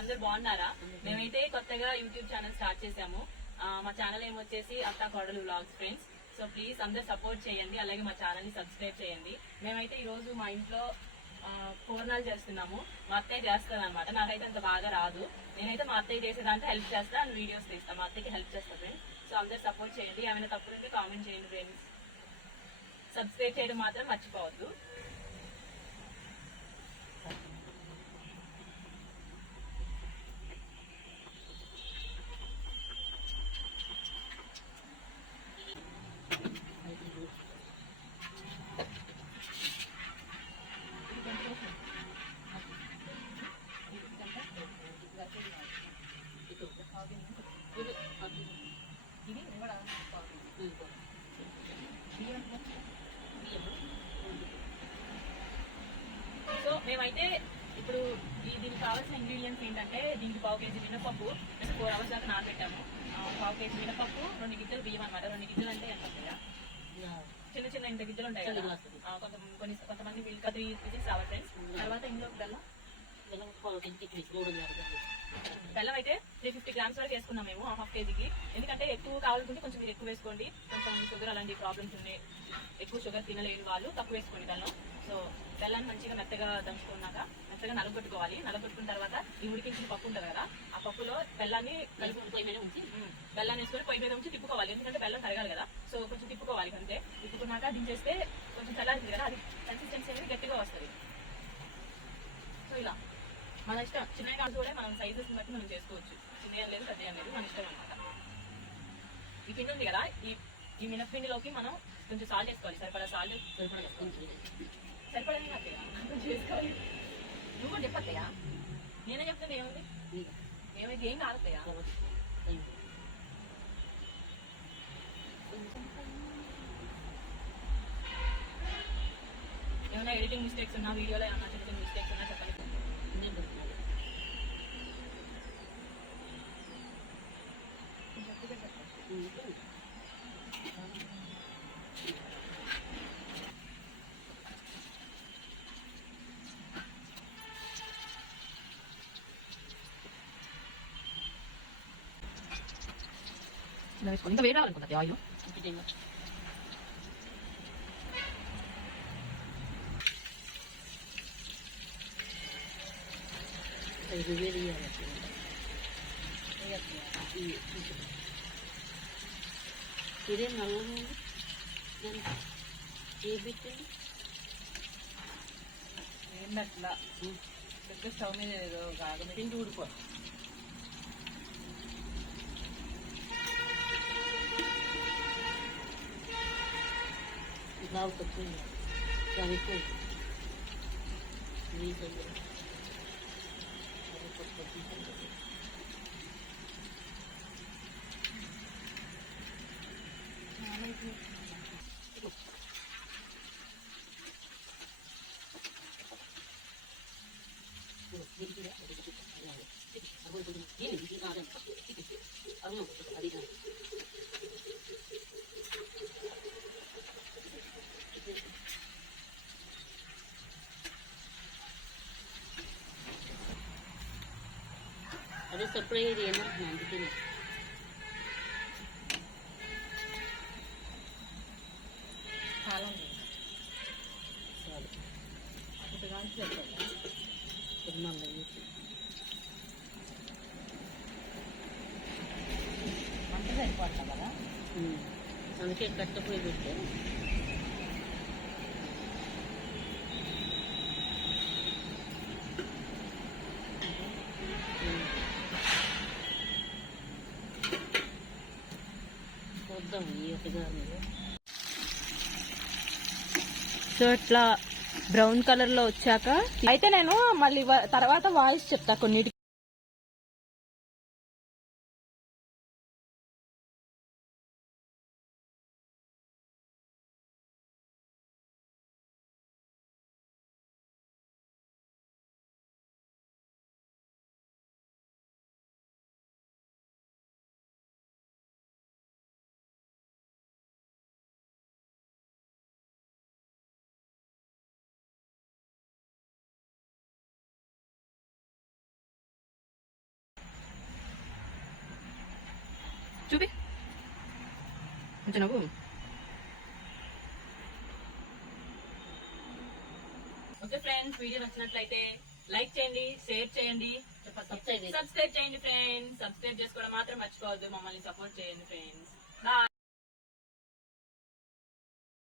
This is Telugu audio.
అందరు బాగున్నారా? మేమైతే కొత్తగా యూట్యూబ్ ఛానల్ స్టార్ట్ చేసాము మా ఛానల్ ఏమొచ్చేసి అత్తా కోడలు వ్లాగ్స్ ఫ్రెండ్స్. సో ప్లీజ్ అందరు సపోర్ట్ చేయండి అలాగే మా ఛానల్ని సబ్స్క్రైబ్ చేయండి. మేమైతే ఈ రోజు మా ఇంట్లో ఆ, పూర్ణాలు చేస్తున్నాము. మా అత్తయ్య చేస్తుంది అనమాట నాకైతే అంత బాగా రాదు. నేనైతే మా అత్తయ్య చేసేదాంట్లో హెల్ప్ చేస్తా అండ్ వీడియోస్ తీస్తాను మా అత్తయ్యకి హెల్ప్ చేస్తా ఫ్రెండ్స్. సో అందరు సపోర్ట్ చేయండి. ఏమైనా తప్పులు ఉంటే కామెంట్ చేయండి ఫ్రెండ్స్. సబ్స్క్రైబ్ చేయడం మాత్రం మర్చిపోవద్దు ఇది కూడా మేమైతే ఇప్పుడు ఈ దీనికి కావాల్సిన ఇంగ్రీడియంట్స్ ఏంటంటే దీనికి పావు కేజీ మినపప్పు మేము ఫోర్ అవర్స్ దాకా నానబెట్టాము. ఆ, పావు కేజీ మినపప్పు రెండు గిద్దలు బియ్యం అనమాట రెండు గిద్దలు అంటే ఎంత వస్తాయా? చిన్న చిన్న ఇంత గిద్దలు ఉంటాయి కదా. కొంత కొన్ని కొంతమంది మిల్క్ త్రీ విజిల్స్ రావాలి ఫ్రెండ్స్ తర్వాత ఇందులో బెల్లం అయితే త్రీ ఫిఫ్టీ గ్రామ్స్ వరకు వేసుకున్నాం మేము హాఫ్ కేజీకి. ఎందుకంటే ఎక్కువ కావాలనుకుంటే కొంచెం మీరు ఎక్కువ వేసుకోండి. కొంచెం షుగర్ అలాంటి ప్రాబ్లమ్స్ ఉన్నాయి ఎక్కువ షుగర్ తినలేని వాళ్ళు తక్కువ వేసుకోండి బెల్లం. సో బెల్లాన్ని మంచిగా మెత్తగా దంచుకున్నాక మెత్తగా నలగొట్టుకోవాలి. నలగొట్టుకున్న తర్వాత ఈ ఉడికించిన పప్పు ఉంటుంది కదా ఆ పప్పులో బెల్లాన్ని కలుపు పొయ్యి మీద ఉంచి? బెల్లాన్ని వేసుకొని పొయ్యి మీద ఉంచి తిప్పుకోవాలి. ఎందుకంటే బెల్లం కరగాలి కదా. సో కొంచెం తిప్పుకోవాలి అంతే. తిప్పుకున్నాక దించేస్తే కొంచెం చల్లారింది కదా అది కన్సిస్టెన్సీ అనేది గట్టిగా వస్తుంది. సో ఇలా. మన ఇష్టం. చిన్నవి కాదు కూడా మనం సైజెస్ బట్టి మనం చేసుకోవచ్చు. చిన్నవి లేదు పెద్ద లేదు మన ఇష్టం అనమాట ఈ పిండి ఉంది కదా ఈ ఈ మినపిండిలోకి మనం కొంచెం సాల్ట్ వేసుకోవాలి. సరిపడా సాల్ట్ సరిపడా కొంచెం చేసుకోవాలి. నువ్వు చెప్పత్తయ్యా నేనే చెప్తాను ఏముంది ఏమైతే ఏం కాదత్తయ్యా? ఏమైనా ఎడిటింగ్ మిస్టేక్స్ ఉన్నా వీడియోలో ఏమైనా చిన్న చిన్న మిస్టేక్స్ ఉన్నా చెప్పండి ఇలా వేసుకో. ఇంకా వేడి రావాలనుకుంటుంది ఆయిల్ ఇదే నల్లగా ఏ పెట్టండి ఏంటట్లా పెద్ద స్టవ్ మీద ఏదో కాగమే తిండి ఊడిపో బాగా తక్కువ చాలా ఎక్కువ నీ దగ్గర పెట్టాలి తిన్నాను మంట సరిపోతా కదా అందుకే కట్టపోయి పెట్టి చూద్దాం సో ఇట్లా బ్రౌన్ కలర్లో వచ్చాక అయితే నేను మళ్ళీ తర్వాత వాయిస్ చెప్తా కొన్నిటికి. చూపి. కొంచెం నవ్వు ఓకే ఫ్రెండ్స్ వీడియో నచ్చినట్లయితే లైక్ చేయండి షేర్ చేయండి సబ్స్క్రైబ్ చేయండి. సబ్స్క్రైబ్ చేయండి ఫ్రెండ్స్. సబ్స్క్రైబ్ చేసుకోవడం మాత్రం మర్చిపోవద్దు. మమ్మల్ని సపోర్ట్ చేయండి ఫ్రెండ్స్. బాయ్.